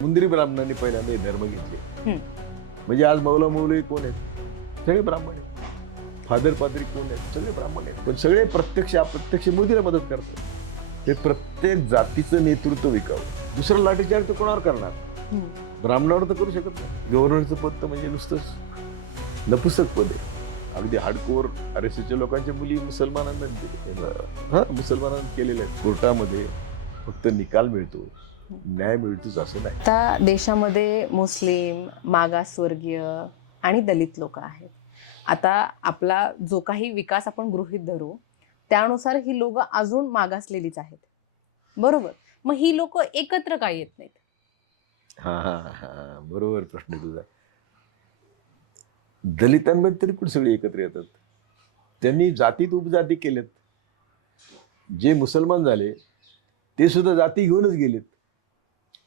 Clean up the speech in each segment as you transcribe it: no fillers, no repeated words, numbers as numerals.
मुंद्री ब्राह्मणांनी पहिल्यांदा हे धर्म घेतले. म्हणजे आज मौला मौलवी कोण आहेत? सगळे ब्राह्मण आहेत. फादर पादरी कोण आहेत? सगळे ब्राह्मण आहेत. पण सगळे प्रत्यक्ष अप्रत्यक्ष मोदीला मदत करतात. ते प्रत्येक जातीचं नेतृत्व विकावं. दुसरं लाठीचार्ज तो कोणावर करणार? ब्राह्मणावर तर करू शकत नाही. गव्हर्नरचं पद तर म्हणजे नुसतंच नपुसक पद आहे. अगदी हार्डकोर RSSच्या लोकांच्या मुली मुसलमानांना मुसलमानांना केलेल्या आहेत. कोर्टामध्ये फक्त निकाल मिळतो, न्याय मिळतोच असं नाही. आता देशामध्ये मुस्लिम, मागासवर्गीय आणि दलित लोक आहेत. आता आपला जो काही विकास आपण गृहीत धरू त्यानुसार ही लोक अजून मागासलेलीच आहेत, बरोबर? मग ही लोक एकत्र का येत नाहीत? हा बरोबर प्रश्न आहे तुझा. दलितांमध्ये तरी पण सगळे एकत्र येतात. त्यांनी जातीत उपजाती केलेत. जे मुसलमान झाले ते सुद्धा जाती घेऊनच गेलेत.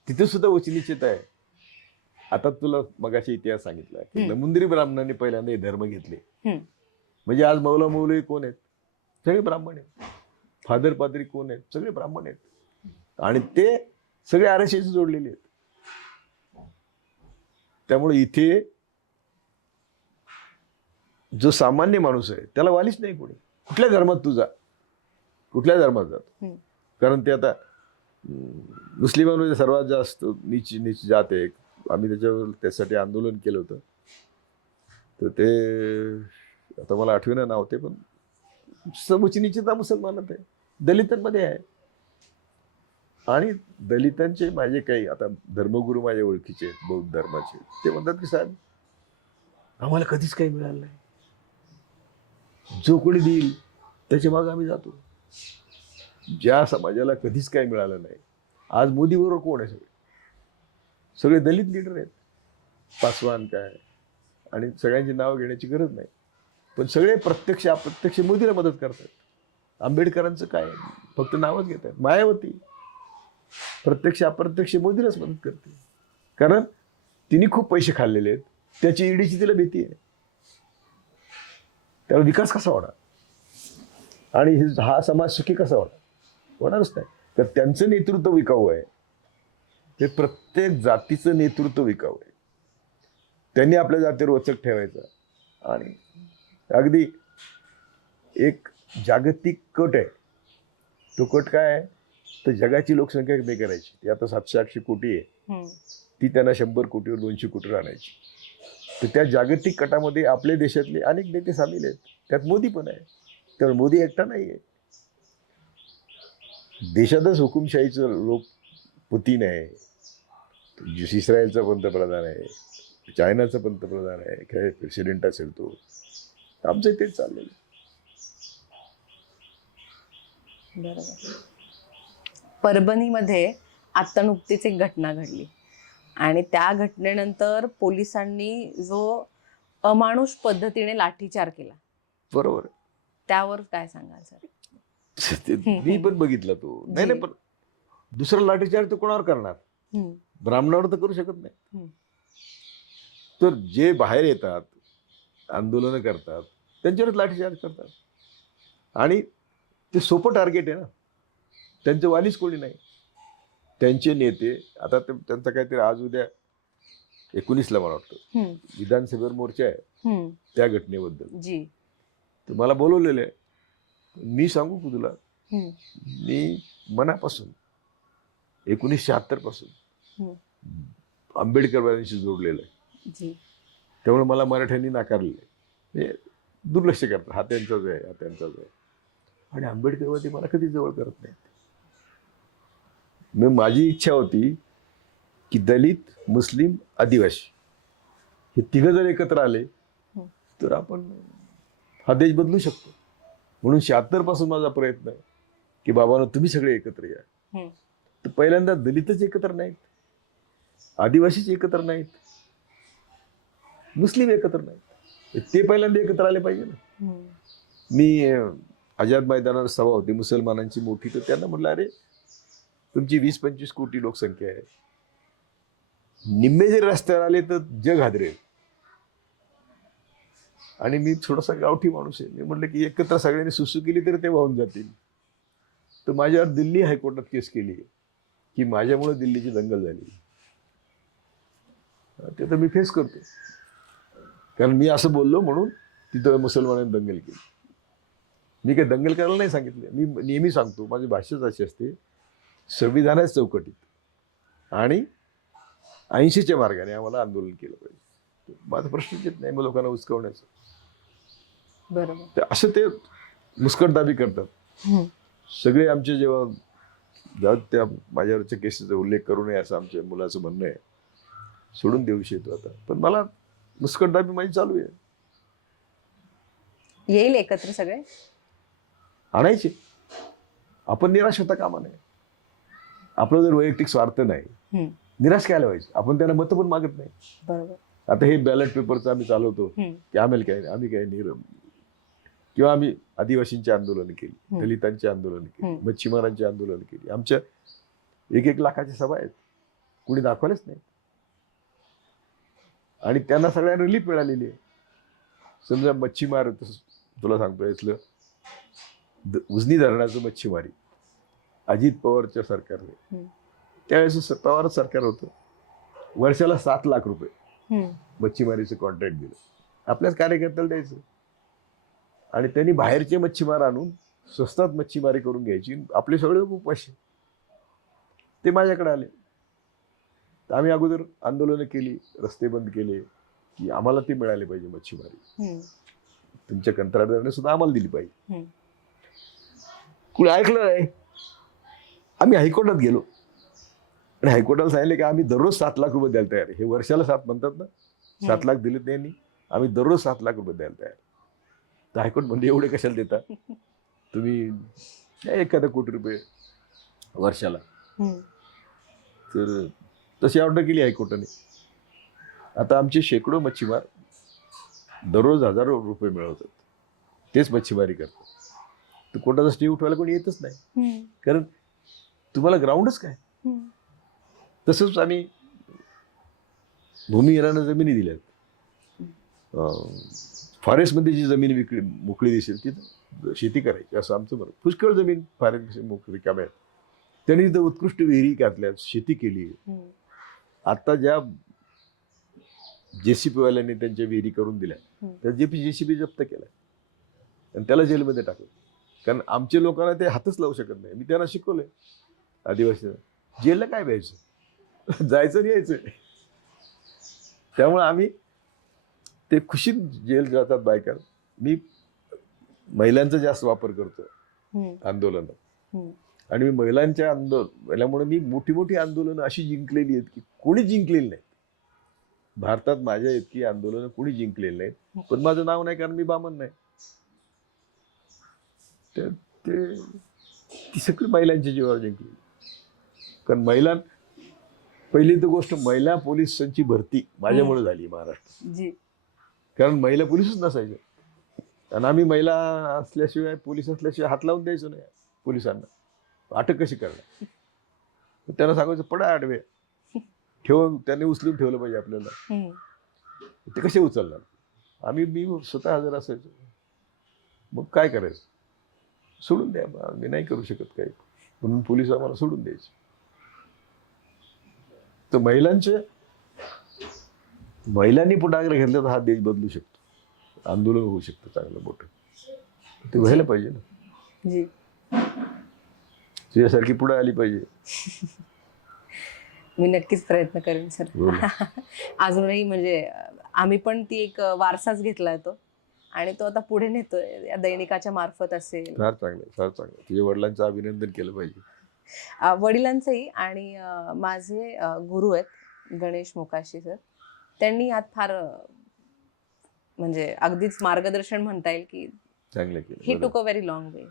तिथे सुद्धा वचनिश्चित आहे. आता तुला मगाशी इतिहास सांगितला की मुंद्री ब्राह्मणांनी पहिल्यांदा हे धर्म घेतले. म्हणजे आज मौला मौलवी कोण आहेत? सगळे ब्राह्मण आहेत. फादर पादरी कोण आहेत? सगळे ब्राह्मण आहेत. आणि ते सगळे RSS जोडलेले आहेत. त्यामुळे इथे जो सामान्य माणूस आहे त्याला वालीच नाही कोणी. कुठल्या धर्मात तुझा, कुठल्या धर्मात जातो? कारण ते आता मुस्लिमांमध्ये सर्वात जास्त नीच जात आहे. आम्ही त्यासाठी आंदोलन केलं होतं. तर ते आता मला आठवेना नाव ते, पण समुची निश्चितता मुसलमानात आहे, दलितांमध्ये आहे. आणि दलितांचे माझे काही आता धर्मगुरू माझ्या ओळखीचे आहेत बौद्ध धर्माचे, ते म्हणतात की साहेब आम्हाला कधीच काही मिळालं नाही. जो कोणी देईल त्याच्या मागे आम्ही जातो. ज्या समाजाला कधीच काही मिळालं नाही, आज मोदी बरोबर कोण आहे? सगळे दलित लीडर आहेत. पासवान काय, आणि सगळ्यांची नावं घेण्याची गरज नाही, पण सगळे प्रत्यक्ष अप्रत्यक्ष मोदीला मदत करतात. आंबेडकरांचं काय, फक्त नावच घेतात. मायावती प्रत्यक्ष अप्रत्यक्ष मोदीलाच मदत करते, कारण तिने खूप पैसे खाल्लेले आहेत. त्याची ईडीची तिला भीती आहे. त्याला विकास कसा होणार आणि हा समाज सुखी कसा होणारच नाही. तर त्यांचं नेतृत्व विकाऊ आहे. ते प्रत्येक जातीचं नेतृत्व विकाऊ आहे. त्यांनी आपल्या जातीवर वचक ठेवायचा. आणि अगदी एक जागतिक कट आहे. तो कट काय आहे? तर जगाची लोकसंख्या कमी करायची. ती आता 700-800 कोटी आहे. ती त्यांना 100 कोटीवर 200 कोटीवर आणायची. तर त्या जागतिक कटामध्ये आपल्या देशातले अनेक नेते सामील आहेत. त्यात मोदी पण आहे. त्यामुळे मोदी एकटा नाही आहे. देशातच हुकुमशाहीचं लोक पुतीन आहे, इस्रायलचा पंतप्रधान आहे, चायनाचा पंतप्रधान आहे, काय प्रेसिडेंट असेल तो. आमचं तेच चाललेलं. बरोबर. परभणीमध्ये आता नुकतीच एक घटना घडली आणि त्या घटनेनंतर पोलिसांनी जो अमानुष पद्धतीने लाठीचार केला, बरोबर, त्यावर काय सांगाल सर? मी पण बघितला तो. नाही, पण दुसरा लाठीचार्ज तो कोणावर करणार? ब्राह्मणावर तर करू शकत नाही. तर जे बाहेर येतात, आंदोलन करतात, त्यांच्यावरच लाठीचार्ज करतात. आणि ते सोपं टार्गेट आहे ना. त्यांचं वालीच कोणी नाही. त्यांचे नेते आता त्यांचा काहीतरी आज उद्या 19ला मला वाटतं विधानसभेवर मोर्चा आहे त्या घटनेबद्दल. तर मला बोलवलेलं आहे. मी सांगू की तुला, मी मनापासून 1976 पासून आंबेडकरवाद्यांशी जोडलेलं आहे. त्यामुळे मला मराठ्यांनी नाकारलेलं आहे. हे दुर्लक्ष करतात. हा त्यांचाच आहे, हा त्यांचाच आहे. आणि आंबेडकरवादी मला कधी जवळ करत नाहीत. मग माझी इच्छा होती की दलित, मुस्लिम, आदिवासी हे तिघं जर एकत्र आले तर आपण हा देश बदलू शकतो. म्हणून 76 पासून माझा प्रयत्न आहे की बाबांनो तुम्ही सगळे एकत्र या. तर पहिल्यांदा दलितच एकत्र नाहीत, आदिवासीच एकत्र नाहीत, मुस्लिम एकत्र नाहीत. ते पहिल्यांदा एकत्र आले पाहिजे ना. मी आझाद मैदानावर सभा होती मुसलमानांची मोठी. तर त्यांना म्हटलं, अरे तुमची 20-25 कोटी लोकसंख्या आहे, निम्मे जर रस्त्यावर आले तर जग हादरेल. आणि मी थोडासा गावठी माणूस आहे. मी म्हटलं की एकत्र सगळ्यांनी सुसू केली तरी ते वाहून जातील. तर माझ्यावर दिल्ली हायकोर्टात केस केली की माझ्यामुळे दिल्लीची दंगल झाली. ते तर मी फेस करतो, कारण मी असं बोललो म्हणून तिथं मुसलमानांनी दंगल केली. मी काही दंगल करायला नाही सांगितलं. मी नेहमी सांगतो, माझी भाषाच अशी असते, संविधानाच्या चौकटीत आणि 80च्या मार्गाने आम्हाला आंदोलन केलं पाहिजे. माझा प्रश्नच येत नाही मग लोकांना उचकवण्याचं. बरोबर. तर असं ते मुस्कटदाबी करतात. सगळे आमचे जेव्हा त्या माझ्यावरच्या केसेसचा उल्लेख करू नये असं आमच्या मुलाचं म्हणणं आहे, सोडून देऊ शकतो आता. पण मला मुस्कटदाबी माझी चालू आहे. येईल एकत्र सगळे आणायचे. आपण निराश होता कामा नये. आपलं जर वैयक्तिक स्वार्थ नाही, निराश काय व्हायचं. आपण त्यांना मतं पण मागत नाही. बरोबर. आता हे बॅलेट पेपरचं आम्ही चालवतो की आम्हाला काय, आम्ही काय किंवा आम्ही आदिवासींची आंदोलन केली, दलितांची आंदोलन केली, मच्छीमारांची आंदोलन केली. आमच्या 1-1 लाखाच्या सभा आहेत, कुणी दाखवलेच नाही. आणि त्यांना सगळ्यांना रिलीफ मिळालेली आहे. समजा मच्छीमार, तुला सांगतो इथलं उजनी धरणाचं मच्छीमारी अजित पवारच्या सरकारने, त्यावेळेस पवार सरकार होतं, वर्षाला 7 लाख रुपये मच्छीमारीचं कॉन्ट्रॅक्ट दिलं. आपल्याच कार्यकर्त्याला द्यायचं. आणि त्यांनी बाहेरचे मच्छीमार आणून स्वस्तात मच्छीमारी करून घ्यायची. आपले सगळे उपाशी. ते माझ्याकडे आले. तर आम्ही अगोदर आंदोलनं केली, रस्ते बंद केले की आम्हाला ते मिळाले पाहिजे मच्छीमारी. तुमच्या कंत्राटदाराने सुद्धा आम्हाला दिली पाहिजे. कुणी ऐकलं नाही. आम्ही हायकोर्टात गेलो आणि हायकोर्टाला सांगितले की आम्ही दररोज 7 लाख रुपये द्यायला तयार आहे. हे वर्षाला 7 म्हणतात ना, 7 लाख दिले त्यांनी, आम्ही दररोज 7 लाख रुपये द्यायला तयार. तर हायकोर्ट म्हणजे एवढे कशाला देता तुम्ही, 1 कोटी रुपये वर्षाला. तर तशी ऑर्डर केली हायकोर्टाने. आता आमचे शेकडो मच्छीमार दररोज हजारो रुपये मिळवतात, तेच मच्छीमारी करतात. तर कोर्टाचा स्टे उठवायला कोणी येतच नाही, कारण तुम्हाला ग्राउंडच काय. तसंच आम्ही भूमिहीनांना जमिनी दिल्यात. फॉरेस्टमध्ये जी जमीन मोकळी दिसेल तिथं शेती करायची असं आमचं बरं. पुष्कळ जमीन फॉरेस्ट मोकळी रिकाम्या आहेत. त्यांनी तिथं उत्कृष्ट विहिरी घातल्या, शेती केली. आता ज्या JCP वाल्यांनी त्यांच्या विहिरी करून दिल्या, त्या JCP जप्त केल्या आणि त्याला जेलमध्ये टाकलं. कारण आमच्या लोकांना ते हातच लावू शकत नाही. मी त्यांना शिकवलंय आदिवासी, जेलला काय व्हायचं, जायचं आणि यायचं. त्यामुळे आम्ही ते खुशीत जेल जातात बायका. मी महिलांचा जास्त वापर करतो आंदोलनात. आणि मी महिलांच्या आंदोलनामुळे मी मोठी मोठी आंदोलनं अशी जिंकलेली आहेत की कोणी जिंकलेली नाहीत. भारतात माझ्या इतकी आंदोलनं कोणी जिंकलेली नाहीत. पण माझं नाव नाही, कारण मी बामण नाही. तर ती सगळी महिलांच्या जीवावर जिंकली. कारण पहिली तर गोष्ट, महिला पोलिसांची भरती माझ्यामुळे झाली महाराष्ट्रात. कारण महिला पोलीसच नसायचे. आणि आम्ही महिला असल्याशिवाय, पोलीस असल्याशिवाय हात लावून द्यायचो नाही पोलिसांना. अटक कशी करणार. त्यांना सांगायचं पडा आडवे, त्यांनी उचलून ठेवलं पाहिजे आपल्याला. ते कसे उचलणार. मी स्वतः हजर असायचो. मग काय करायचं, सोडून द्या, मी नाही करू शकत काही, म्हणून पोलीस आम्हाला सोडून द्यायचे. तर महिलांनी पुढाकार घेतला तर हा देश बदलू शकतो, आंदोलन होऊ शकतं चांगलं मोठं. ते व्हायला पाहिजे ना. तुझ्यासारखी पुढे आली पाहिजे. मी नक्कीच प्रयत्न करेन सर. अजूनही म्हणजे आम्ही पण ती एक वारसाच घेतला तो, आणि तो आता पुढे नेतोय या दैनिकाच्या मार्फत असेल. फार चांगलं, फार चांगलं. तुझ्या वडिलांचं अभिनंदन केलं पाहिजे. वडिलांचंही. आणि माझे गुरु आहेत गणेश मोकाशी सर, त्यांनी यात फार म्हणजे अगदीच मार्गदर्शन म्हणता येईल की चांगलं केलं. ही टुक अ व्हेरी लॉंग वे.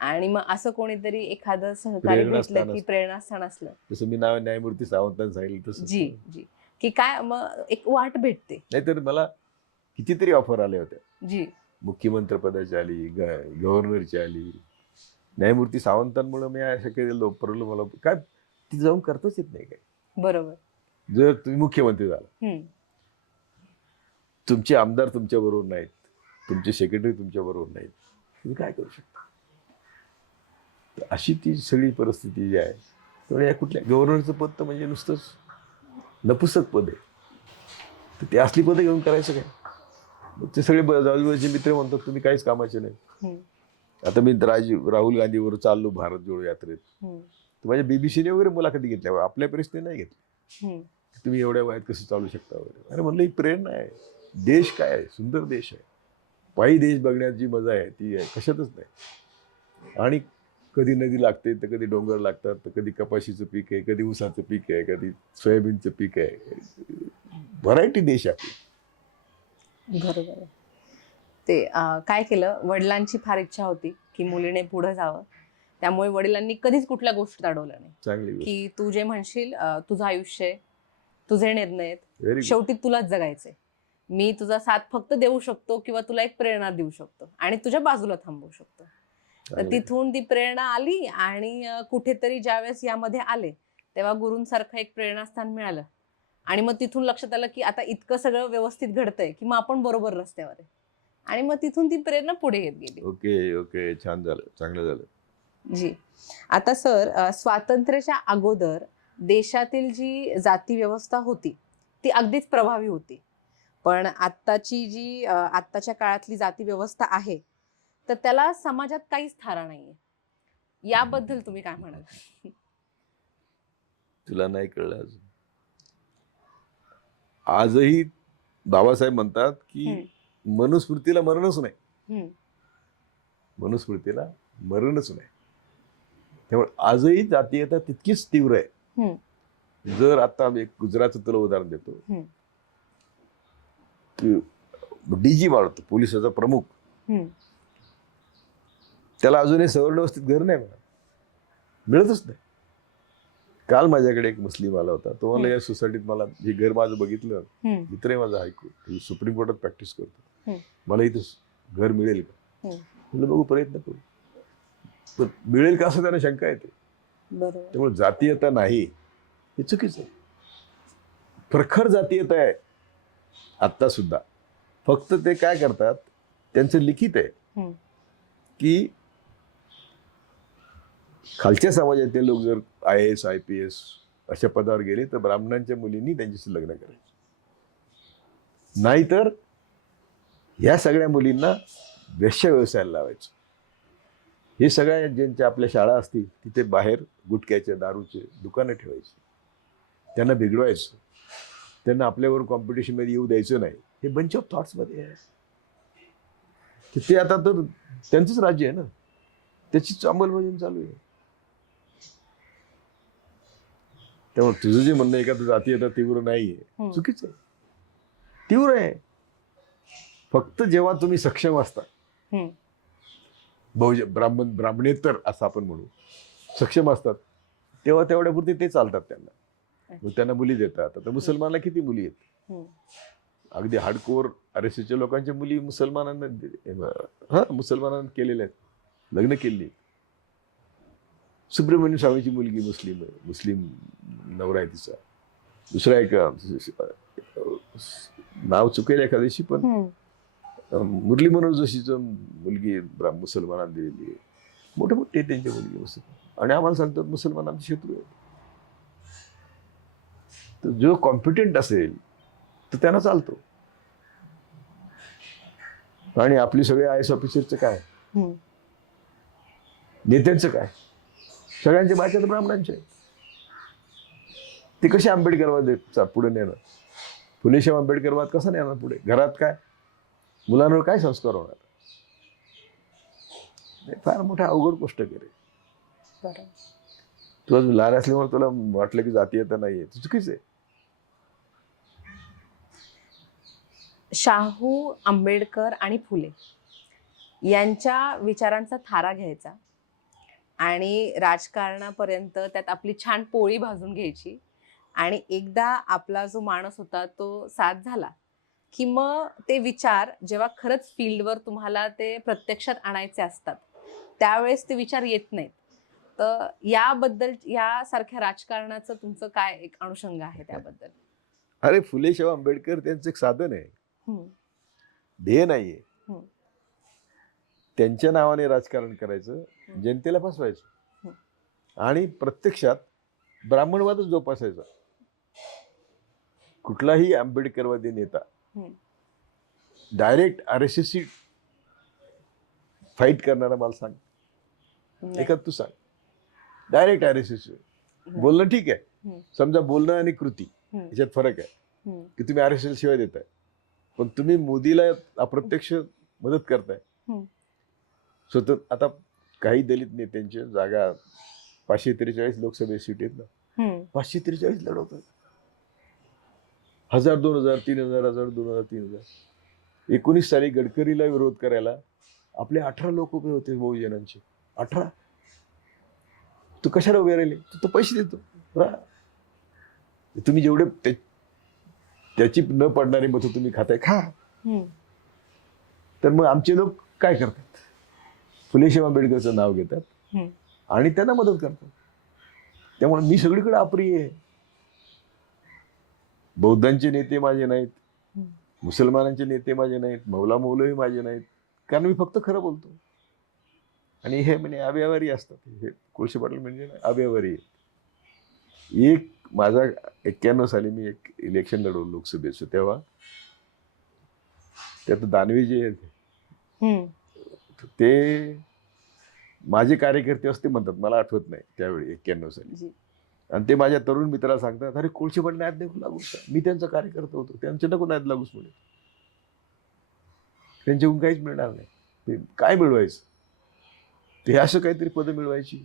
आणि मग असं कोणीतरी एखादं सहकारी भेटलं की प्रेरणास्थान असलं, जसं मी न्यायमूर्ती सावंतांनी सांगितलं तसं, जी जी, की काय मग एक वाट भेटते. नाहीतर मला कितीतरी ऑफर आल्या होत्या जी, मुख्यमंत्री पदाची आली, गव्हर्नरची आली. न्यायमूर्ती सावंतांमुळे मी असं केलं परवलं. मला काय तिथे जाऊन करताच येत नाही काय. बरोबर. जर तुम्ही मुख्यमंत्री झाला, तुमचे आमदार तुमच्या बरोबर नाहीत, तुमचे सेक्रेटरी तुमच्या बरोबर नाहीत, तुम्ही काय करू शकता. अशी ती सगळी परिस्थिती जी आहे. त्यामुळे या कुठल्या गव्हर्नरचं पद तर म्हणजे नुसतंच नपुसक पद आहे. तर ते असली पदं घेऊन करायचं काय? मग ते सगळे बाजूचे मित्र म्हणतात तुम्ही काहीच कामाचे नाही. आता मी राहुल गांधीवर चाललो भारत जोडो यात्रेत, तर माझ्या बीबीसीने वगैरे मुलाखती घेतल्या, आपल्या परिस्थिती नाही घेतली. तुम्ही एवढ्या वयात कसं चालू शकता वगैरे. अरे म्हणलं ही प्रेरणा आहे. देश काय आहे, सुंदर देश आहे. पायी देश बघण्याची जी मजा आहे ती आहे कशातच नाही. आणि कधी नदी लागते तर कधी डोंगर लागतात, तर कधी कपाशीचं पीक आहे, कधी ऊसाचं पीक आहे, कधी सोयाबीनचं पीक आहे. व्हरायटी देश आहे. बरोबर. ते काय केलं, वडिलांची फार इच्छा होती की मुलीने पुढे जावं, त्यामुळे वडिलांनी कधीच कुठल्या गोष्टीत अडवलं नाही. चांगली की तू जे म्हणशील तुझं आयुष्य आहे, तुझे निर्णय आहेत, व्हेरी गुड. शेवटी तुलाच जगायचंय. मी तुझा साथ फक्त देऊ शकतो किंवा तुला एक प्रेरणा देऊ शकतो आणि तुझ्या बाजूला थांबवू शकतो. तर तिथून ती प्रेरणा आली आणि कुठेतरी ज्यावेळेस यामध्ये आले तेव्हा गुरूंसारखं एक प्रेरणास्थान मिळालं आणि मग तिथून लक्षात आलं की आता इतकं सगळं व्यवस्थित घडतंय की मग आपण बरोबर रस्त्यावर आहे आणि मग तिथून ती प्रेरणा पुढे येत गेली. ओके ओके, छान झालं, चांगलं झालं. जी. आता सर, स्वातंत्र्याच्या अगोदर देशातील जी जाती व्यवस्था होती ती अगदीच प्रभावी होती, पण आत्ताची जी आत्ताच्या काळातली जाती व्यवस्था आहे तर त्याला समाजात काहीच थारा नाहीये. याबद्दल तुम्ही काय म्हणाल? तुला नाही कळलं अजून. आजही बाबासाहेब म्हणतात की मनुस्मृतीला मरणच नाही. मनुस्मृतीला मरणच नाही. त्यामुळे आजही जातीयता तितकीच तीव्र आहे. जर आता एक गुजरातचं तुला उदाहरण देतो, की डीजी मारतो, पोलिसाचा प्रमुख, त्याला अजूनही सवर्ण व्यवस्थित घर नाही मिळतच नाही. काल माझ्याकडे एक मुस्लिम आला होता, तो मला या सोसायटीत, मला हे घर माझं बघितलं, मित्र आहे माझा हायकोर्ट, सुप्रीम कोर्टात प्रॅक्टिस करतो, मला इथं घर मिळेल का? म्हणलं बघू, प्रयत्न करू. पण मिळेल का असं त्यांना शंका येते. त्यामुळे जातीयता नाही हे चुकीचं आहे. प्रखर जातीयता आहे आत्ता सुद्धा. फक्त ते काय करतात, त्यांचं लिखित आहे की खालच्या समाजातील लोक जर IAS IPS अशा पदावर गेले तर ब्राह्मणांच्या मुलींनी त्यांच्याशी लग्न करायचं, नाहीतर ह्या सगळ्या मुलींना वेश्या व्यवसायाला लावायचं. हे सगळ्या ज्यांच्या आपल्या शाळा असतील तिथे बाहेर गुटख्याच्या दारूचे दुकानं ठेवायची, त्यांना बिघडवायचं, त्यांना आपल्यावर कॉम्पिटिशनमध्ये येऊ द्यायचं नाही. हे बंच ऑफ थॉट्समध्ये आहे. ते आता तर त्यांचंच राज्य आहे ना, त्याचीच अंमलबजावणी चालू आहे. त्यामुळे तुझं जे म्हणणं एखादं जातीयता तीव्र नाहीये, चुकीचं आहे. तीव्र आहे. फक्त जेव्हा तुम्ही सक्षम असता, ब्राह्मणेतर असं आपण म्हणू, सक्षम असतात, तेव्हा तेवढ्यापुरती ते चालतात. त्यांना मुली देतात. आता मुसलमानाला किती मुली आहेत? अगदी हार्डकोर RSSच्या लोकांच्या मुली मुसलमानांना केलेल्या आहेत, लग्न केली. सुब्रमण्य स्वामीची मुलगी मुस्लिम आहे, मुस्लिम नवरा आहे तिचा. दुसरा एक नाव चुकेल एखाद्याशी, पण मुरली मनोहर जोशीचं मुलगी मुसलमानांना दिलेली आहे. मोठे मोठे त्यांची मुलगी मुसलमान, आणि आम्हाला सांगतात मुसलमान आमचे शत्रू आहेत. तर जो कॉम्पिटंट असेल तर त्यांना चालतो. आणि आपली सगळे IAS ऑफिसरचं काय, नेत्यांचं काय, सगळ्यांचे बाच्या तर ब्राह्मणांचे. ते कसे आंबेडकरवाद पुढे नेणार? फुलेशाह आंबेडकरवाद कसा नेणार पुढे? घरात काय, मुलांवर काय संस्कार होणार? फार मोठा अवघड गोष्ट करे. तू अजून लहान असल्यामुळे तुला वाटलं की जातीयता नाहीये, चुकीच आहे. शाहू, आंबेडकर आणि फुले यांच्या विचारांचा थारा घ्यायचा आणि राजकारणापर्यंत त्यात आपली छान पोळी भाजून घ्यायची, आणि एकदा आपला जो माणूस होता तो साथ झाला की मग ते विचार जेव्हा खरंच फील्डवर तुम्हाला ते प्रत्यक्षात आणायचे असतात त्यावेळेस ते विचार येत नाहीत. तर याबद्दल, यासारख्या राजकारणाचं तुमचं काय एक अनुषंग आहे त्याबद्दल? अरे फुलेशाह आंबेडकर त्यांचं एक साधन आहे, ध्येय नाहीये. त्यांच्या नावाने राजकारण करायचं, जनतेला फसवायचं, आणि प्रत्यक्षात ब्राह्मणवादच जोपासायचा. कुठलाही आंबेडकरवादी नेता हम्म. डायरेक्ट RSS शी फाईट करणारा मला सांग. नाही. एखाद तू सांग. डायरेक्ट RSS बोलणं ठीक आहे. हम्म. समजा बोलणं आणि कृती हम्म. याच्यात फरक आहे हम्म. की तुम्ही RSS शिवाय देताय, पण तुम्ही मोदीला अप्रत्यक्ष मदत करताय. हम्म. स्वतः आता काही दलित नेत्यांच्या जागा 543 लोकसभा सीट आहेत ना, हम्म. 543 लढवतात. 1000, 2000, 3000, 1000, 2000, 3000. 19 साली गडकरीला विरोध करायला आपले 18 लोक उभे होते बहुजनांचे. 18. तू कशाला उभे राहिले? तू पैसे देतो. राहा. तुम्ही जेवढे त्याची न पडणारी मतं तुम्ही खाताय, खा. हम्म. तर मग आमचे लोक काय करतात? फुलेशाह आंबेडकरचं नाव घेतात हम्म. आणि त्यांना मदत करतात. त्यामुळे मी सगळीकडे अप्रिय आहे. बौद्धांचे नेते माझे नाहीत, हम्म. मुसलमानांचे नेते माझे नाहीत, मौलवी माझे नाहीत, कारण मी फक्त खरं बोलतो. आणि हे म्हणजे अव्यवहारी असतात. हे कोळशे पाटील म्हणजे अव्यवहारी आहेत. एक माझा 91 साली मी एक इलेक्शन लढवलं लोकसभेचं, तेव्हा त्यात दानवे जे आहेत हम्म. ते माझे कार्यकर्ते असते म्हणतात, मला आठवत नाही त्यावेळी 91 साली. जी. आणि ते माझ्या तरुण मित्राला सांगतात, अरे कोळशे पाटील नाद नको लागूस. मी त्यांचा कार्यकर्ता होतो, त्यांच्या नको नाद लागूस म्हणे. त्यांच्याकडून काहीच मिळणार नाही. ते काय मिळवायचं? ते असं काहीतरी पदं मिळवायची,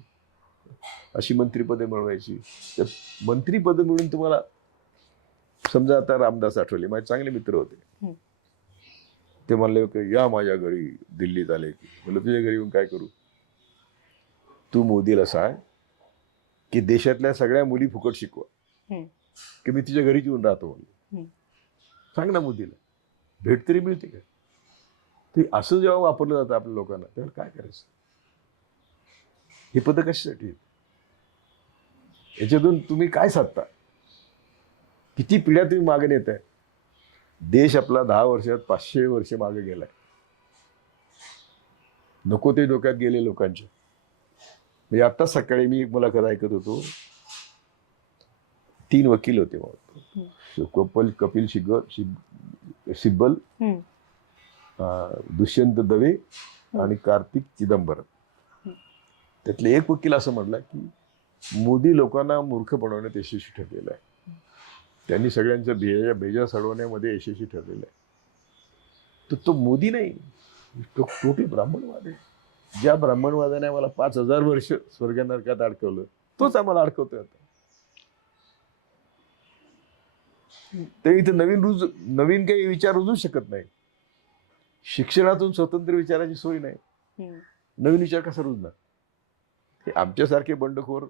अशी मंत्रीपदे मिळवायची. तर मंत्रीपदं मिळून तुम्हाला, समजा आता रामदास आठवले माझे चांगले मित्र होते, हम्म. ते म्हणले की या माझ्या घरी दिल्लीत आले की. म्हणलं तुझ्या घरी येऊन काय करू? तू मोदीला सांग की देशातल्या सगळ्या मुली फुकट शिकवा, हम्म. की मी तुझ्या घरीच येऊन राहतो म्हणलं. हम्म. सांग ना मोदीला, भेट तरी मिळते का? ते असं जेव्हा वापरलं जातं आपल्या लोकांना, तेव्हा काय करायचं? ही पदं कशासाठी आहेत? याच्यातून तुम्ही काय साधता? किती पिढ्या तुम्ही मागे नेत आहे? देश आपला 10 वर्षात 500 वर्ष मागे गेलाय. नको ते डोक्यात गेले लोकांच्या. म्हणजे आता सकाळी मी एक मुलाखत ऐकत होतो. 3 वकील होते कपिल सिब्बल, हम्म. दुष्यंत दवे आणि कार्तिक चिदंबरम. त्यातले एक वकील असं म्हटलं की मोदी लोकांना मूर्ख बनवण्यात यशस्वी ठरलेला आहे. त्यांनी सगळ्यांचं भेजा सडवण्यामध्ये यशस्वी ठरलेला आहे. तर तो मोदी नाही, तो टोटल ब्राह्मणवाद आहे. ज्या ब्राह्मणवादाने आम्हाला 5000 वर्ष स्वर्ग नरकात अडकवलं, तोच आम्हाला अडकवतोय आता. ते इथं नवीन काही विचार रुजू शकत नाही. शिक्षणातून स्वतंत्र विचाराची सोय नाही. हम्म. नवीन विचार कसा रुजणार? हे आमच्यासारखे बंडखोर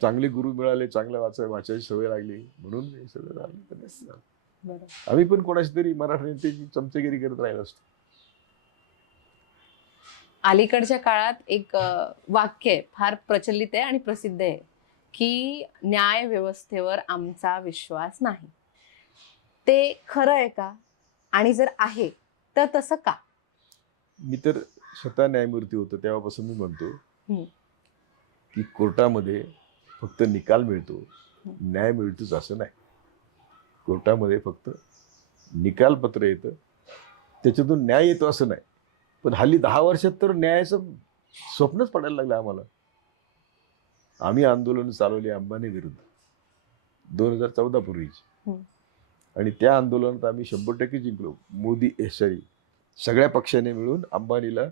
चांगले गुरु मिळाले, चांगलं वाचायची सवय लागली म्हणून हे सगळं झालं. बरं. आम्ही पण कोणाची तरी मराठी नेत्याची चमचेगिरी करत राहिलो असतो. अलीकडच्या काळात एक वाक्य आहे, फार प्रचलित आहे आणि प्रसिद्ध आहे, की न्याय व्यवस्थेवर आमचा विश्वास नाही. ते खरं आहे का? आणि जर आहे तर तसं का? मी तर स्वतः न्यायमूर्ती होतो तेव्हापासून मी म्हणतो हम्म. की कोर्टामध्ये फक्त निकाल मिळतो, न्याय मिळतोच असं नाही. कोर्टामध्ये फक्त निकालपत्र येतं, त्याच्यातून न्याय येतो असं नाही. पण हल्ली 10 वर्षात तर न्यायाचं स्वप्नच पडायला लागलं आम्हाला. आम्ही आंदोलन चालवली अंबानी विरुद्ध 2014 पूर्वीची, आणि त्या आंदोलनात आम्ही 100% जिंकलो. सगळ्या पक्षाने मिळून अंबानीला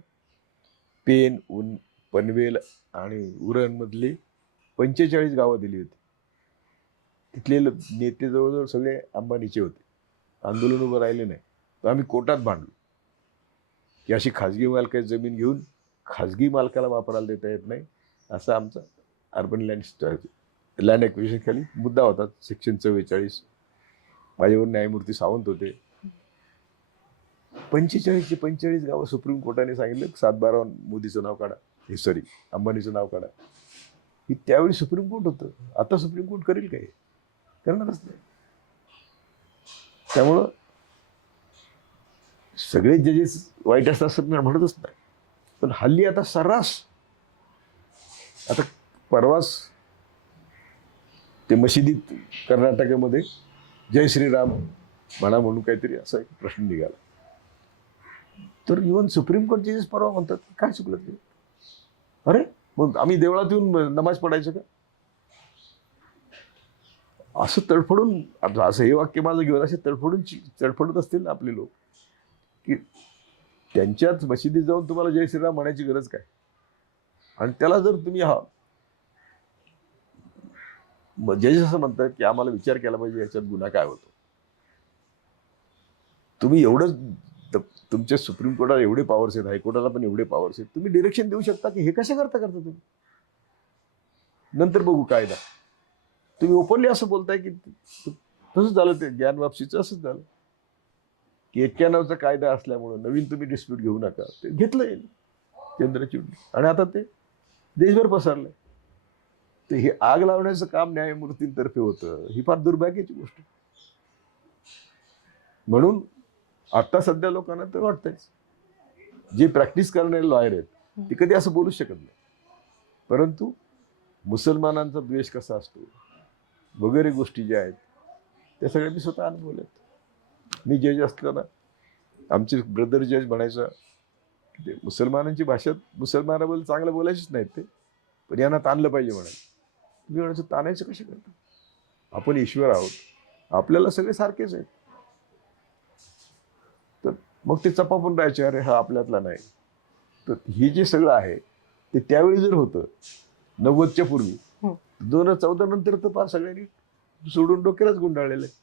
पेन, पनवेल आणि उरणमधली 45 गावं दिली होती. तिथले नेते जवळजवळ सगळे अंबानीचे होते. आंदोलन उभं राहिले नाही. तर आम्ही कोर्टात भांडलो की अशी खाजगी मालकाची जमीन घेऊन खाजगी मालकाला वापरायला देता येत नाही, असा आमचा अर्बन लँड ॲक्विजिशन खाली मुद्दा होता. सेक्शन 44. माझ्यावर न्यायमूर्ती सावंत होते. 45 गावं सुप्रीम कोर्टाने सांगितलं 7/12 मोदीचं नाव काढा, अंबानीचं नाव काढा. ही त्यावेळी सुप्रीम कोर्ट होतं. आता सुप्रीम कोर्ट करेल काय? करणारच नाही. त्यामुळं सगळे जजेस वाईट असतात असं मी म्हणतच नाही, पण हल्ली आता सर्रास, आता परवाच ते मशिदीत कर्नाटकामध्ये जय श्रीराम म्हणा म्हणून काहीतरी असा एक प्रश्न निघाला. तर इव्हन सुप्रीम कोर्ट जजेस परवा म्हणतात की काय चुकलं ते. अरे मग आम्ही देवळात येऊन नमाज पडायचं का? असं तडफडून, असं हे वाक्य माझं घेऊन असे तडफडत असतील ना आपले लोक, की त्यांच्याच मशिदीत जाऊन तुम्हाला जय श्रीराम म्हणायची गरज काय? आणि त्याला जर तुम्ही जजेस असं म्हणतात की आम्हाला विचार केला पाहिजे याच्यात गुन्हा काय होतो. तुम्ही तुमच्या सुप्रीम कोर्टाला एवढे पॉवर्स आहेत, हायकोर्टाला पण एवढे पॉवर्स आहेत, तुम्ही डिरेक्शन देऊ शकता की हे कशा करता तुम्ही, नंतर बघू कायदा. तुम्ही ओपनली असं बोलताय की तसंच झालं, ते ज्ञान वापसीचं असंच झालं की 91चा कायदा असल्यामुळं नवीन तुम्ही डिस्प्यूट घेऊ नका. ते घेतलं येईल चंद्रचूड, आणि आता ते देशभर पसरलंय. तर हे आग लावण्याचं काम न्यायमूर्तींतर्फे होतं, ही फार दुर्भाग्याची गोष्ट. म्हणून आता सध्या लोकांना तर वाटतंय, जे प्रॅक्टिस करणारे लॉयर आहेत ते कधी असं बोलूच शकत नाही, परंतु मुसलमानांचा द्वेष कसा असतो वगैरे गोष्टी ज्या आहेत त्या सगळ्या मी स्वतः अनुभवल्यात. मी जज असताना आमचे ब्रदर जज म्हणायचा की ते मुसलमानांची भाषा मुसलमानाबद्दल चांगलं बोलायचीच नाहीत ते, पण यांना ताणलं पाहिजे म्हणायचं. तुम्ही म्हणायचं ताणायचं कसे करता? आपण ईश्वर आहोत, आपल्याला सगळे सारखेच आहेत. तर मग ते चपापून राहायचे, अरे हा आपल्यातला नाही. तर हे जे सगळं आहे ते त्यावेळी जर होतं 90च्या पूर्वी, 2014 नंतर तर फार सगळ्यांनी सोडून डोक्यालाच गुंडाळलेलं आहे.